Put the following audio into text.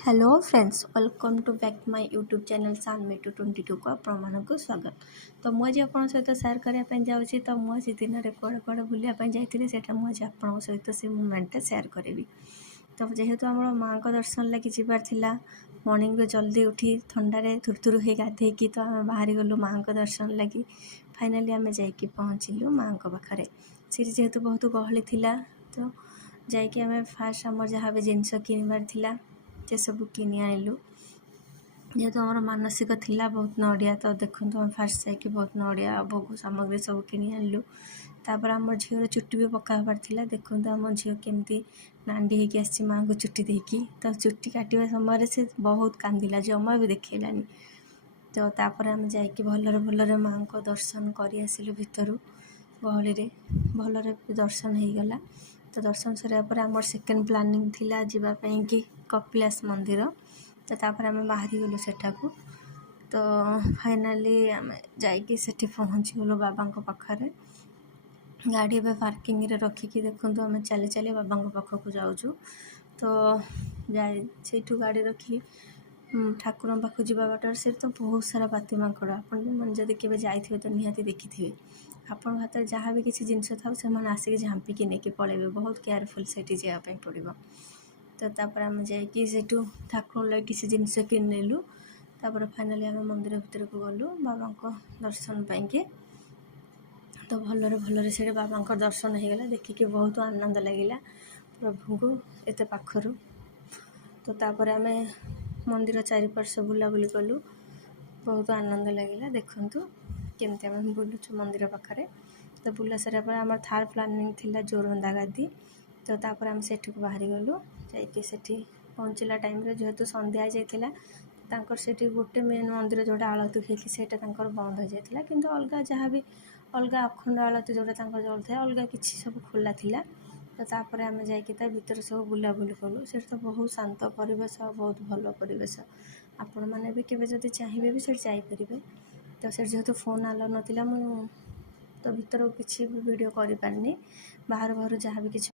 Hello friends welcome to back my YouTube channel सानमे 22 को आपको स्वागत। तो मुझे आप सहित सेयार करने जाऊँगी। तो मुझे दिन में कड़े कड़े बुलापी जाइए से मुझे आप सहित से मोमेंट सेयार करी। तो जेहेतु आम माँ को दर्शन लगी जबार मॉर्निंग रे जल्दी उठी थंडारे थुरथुरु हो गाधेकी तो आम बाहरी गलु माँ को दर्शन लगी। फाइनाली आम जाइए पहुँचलु माँ को पाखे सी जेहेतु बहुत गहली थिला तो जाइए आम फास्ट आम जहाँ भी जिनस किणवार थिला से सब किनि आनिलु। जेहेतु आम मानसिक थिला बहुत नड़िया तो देखो आम फास्ट जाकि बहुत नड़िया भोग सामग्री सब किनि आनिलु। तापर आम झीर चुट्टी भी पकाबार थिला। देखो आम झील केमती नांडी होगी आसी माँ को चुट्टी देकी तो चुट्टी काटिबा समय से बहुत कांदिला जमा भी देखलानी। तो तापर आम जाकि भलरे भलरे माँ को दर्शन करि आसिलु भितरु गहली रे भलरे दर्शन हो गला। तो दर्शन सरिया पर आमर सेकेंड प्लानिंग थिला जीवा पई कि कपिलास मंदिर। तो तापर आम बाहरी गलु सेठाकू। तो फाइनाली आम जाइए सेठी पहुँची गलु बाबा पाखे गाड़ी ए पार्किंग रे रखिकी देखु आम चली चली बाबा पाखक जाऊँ। तो जाठू गाड़ी रखी ठाकुर पाखु जावा बाटर से तो बहुत सारा पाती माकड़ आप जब के जाइए तो निहाती देखी आपण हाथ में जहाँ भी किसी जिनस था से आसिक झांपिकी नहीं पलैबे बहुत केयरफुल से जावाई पड़ो। तो तापर आम जाकि सेठू ठाकुर लगे किसी जिनस किन नेलु। तापर फाइनाली आम मंदिर भीतर को गलु बाबा को दर्शन पाइके। तो भलरे भलरे से बाबा दर्शन हो गला देखिके बहुत आनंद लगिला प्रभु को एत पाखरु। तो तापर आम मंदिर चारिपार्श्व बुलाबुली कलु बहुत आनंद लगिला। देखंतु केमती आम बुलुचु मंदिर पाखे। तो बुला सारा पर आम थर्ड प्लानिंग थिला जोरंदा गादी। तो तापर आम सेठी को बाहरी गलु जाइए सेठी पहुँचला टाइम रे जेहेतु संध्या जाइतिला तांकर सेठी गोटे मेन मंदिर जोटा आलती होती सेटा तांकर बंद हो जाइतिला किंतु अलगा जहाँ भी अलगा अखंड आलती जोटा तांकर जलता अलगा किसी सब खोला थिला। तो तापर आम जाइए भीतर सब बुलाबुली कलु से तो बहुत शांत परिवेश बहुत भल परिवेश आपण मैंने भी केवे जदि चाहिए भी जाइपर। तो से जेहेतु फोन आलो नाला मु तो भीतर किसी भी वीडियो करि पारनी बाहर बाहर जहाँ भी किसी